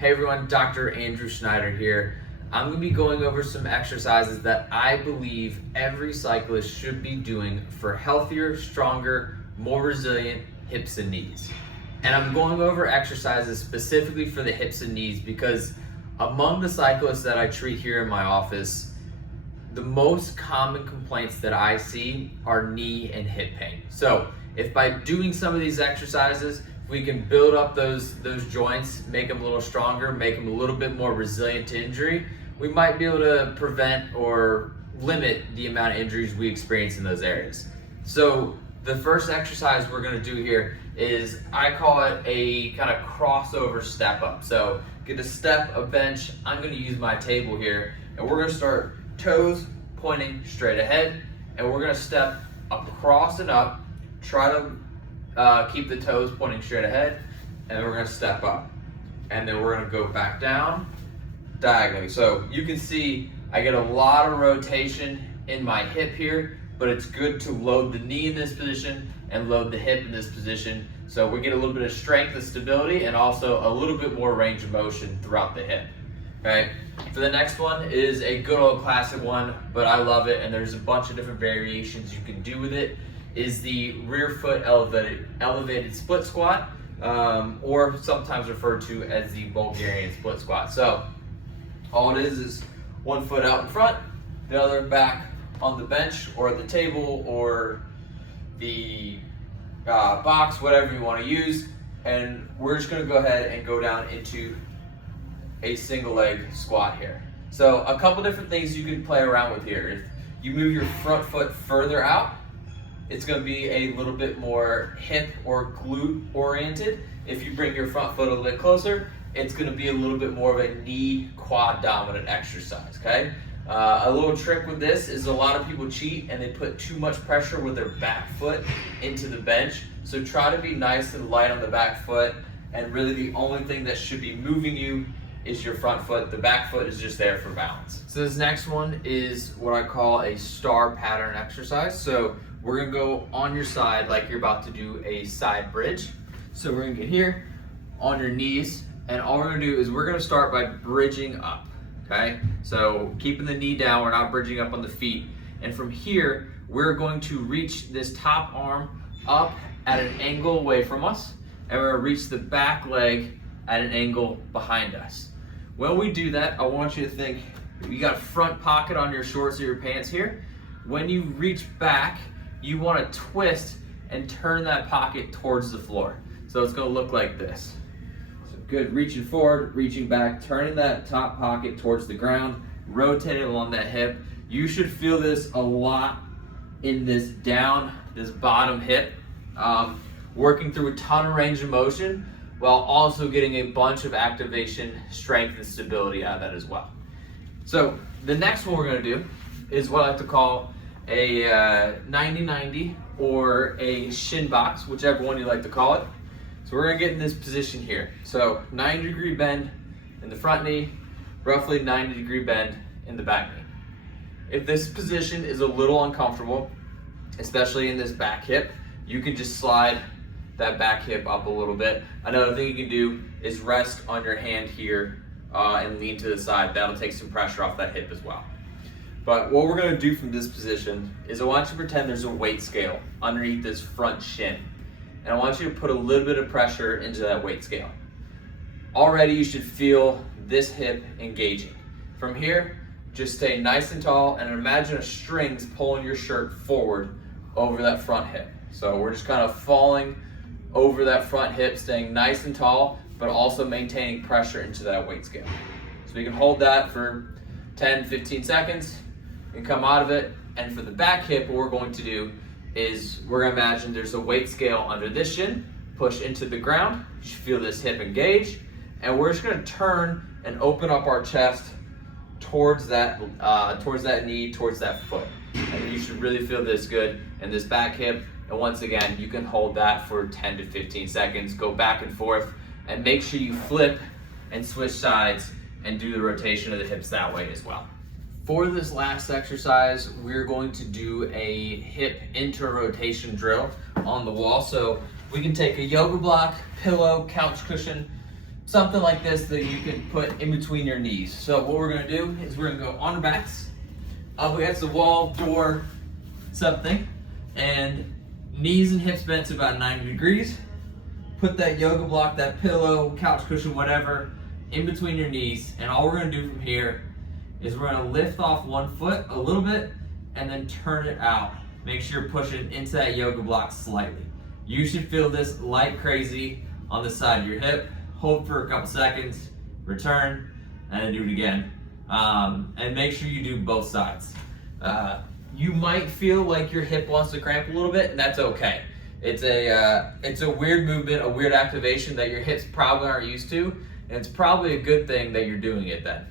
Hey everyone, Dr. Andrew Schneider here. I'm going to be going over some exercises that I believe every cyclist should be doing for healthier, stronger, more resilient hips and knees. And I'm going over exercises specifically for the hips and knees because among the cyclists that I treat here in my office, the most common complaints that I see are knee and hip pain. So if by doing some of these exercises, we can build up those joints, make them a little stronger, make them a little bit more resilient to injury, we might be able to prevent or limit the amount of injuries we experience in those areas. So the first exercise we're gonna do here is, I call it a kind of crossover step up. So get a step, a bench, I'm gonna use my table here, and we're gonna start toes pointing straight ahead, and we're gonna step across and up, try to keep the toes pointing straight ahead, and then we're gonna step up. And then we're gonna go back down diagonally. So you can see I get a lot of rotation in my hip here, but it's good to load the knee in this position and load the hip in this position. So we get a little bit of strength and stability and also a little bit more range of motion throughout the hip. Okay. For the next one is a good old classic one, but I love it, and there's a bunch of different variations you can do with it, is the rear foot elevated split squat, or sometimes referred to as the Bulgarian split squat. So all it is one foot out in front, the other back on the bench or the table or the box, whatever you want to use, and we're just going to go ahead and go down into a single leg squat here. So a couple different things you can play around with here. If you move your front foot further out, it's going to be a little bit more hip or glute oriented. If you bring your front foot a little bit closer, it's going to be a little bit more of a knee quad dominant exercise, okay? A little trick with this is a lot of people cheat and they put too much pressure with their back foot into the bench. So try to be nice and light on the back foot, and really the only thing that should be moving you is your front foot. The back foot is just there for balance. So this next one is what I call a star pattern exercise. So we're gonna go on your side like you're about to do a side bridge. So we're gonna get here on your knees, and all we're gonna do is we're gonna start by bridging up, okay? So keeping the knee down, we're not bridging up on the feet. And from here, we're going to reach this top arm up at an angle away from us, and we're gonna reach the back leg at an angle behind us. When we do that, I want you to think, you got a front pocket on your shorts or your pants here. When you reach back, you want to twist and turn that pocket towards the floor. So it's going to look like this. So good, reaching forward, reaching back, turning that top pocket towards the ground, rotating along that hip. You should feel this a lot in this bottom hip, working through a ton of range of motion, while also getting a bunch of activation, strength, and stability out of that as well. So the next one we're gonna do is what I like to call a 90-90 or a shin box, whichever one you like to call it. So we're gonna get in this position here. So 90-degree bend in the front knee, roughly 90-degree bend in the back knee. If this position is a little uncomfortable, especially in this back hip, you can just slide that back hip up a little bit. Another thing you can do is rest on your hand here and lean to the side. That'll take some pressure off that hip as well. But what we're gonna do from this position is I want you to pretend there's a weight scale underneath this front shin. And I want you to put a little bit of pressure into that weight scale. Already you should feel this hip engaging. From here, just stay nice and tall and imagine a string's pulling your shirt forward over that front hip. So we're just kind of falling over that front hip, staying nice and tall, but also maintaining pressure into that weight scale. So we can hold that for 10, 15 seconds, and come out of it. And for the back hip, what we're going to do is we're gonna imagine there's a weight scale under this shin, push into the ground, you should feel this hip engage, and we're just gonna turn and open up our chest towards that knee, towards that foot. And you should really feel this good in this back hip. And once again, you can hold that for 10 to 15 seconds, go back and forth, and make sure you flip and switch sides and do the rotation of the hips that way as well. For this last exercise, we're going to do a hip inter-rotation drill on the wall. So we can take a yoga block, pillow, couch cushion, something like this that you can put in between your knees. So what we're gonna do is we're gonna go on our backs, up against the wall, door, something, and knees and hips bent to about 90 degrees. Put that yoga block, that pillow, couch cushion, whatever, in between your knees. And all we're gonna do from here is we're gonna lift off one foot a little bit and then turn it out. Make sure you're pushing into that yoga block slightly. You should feel this like crazy on the side of your hip. Hold for a couple seconds, return, and then do it again. And make sure you do both sides. You might feel like your hip wants to cramp a little bit, and that's okay. It's a weird movement, a weird activation that your hips probably aren't used to, and it's probably a good thing that you're doing it then.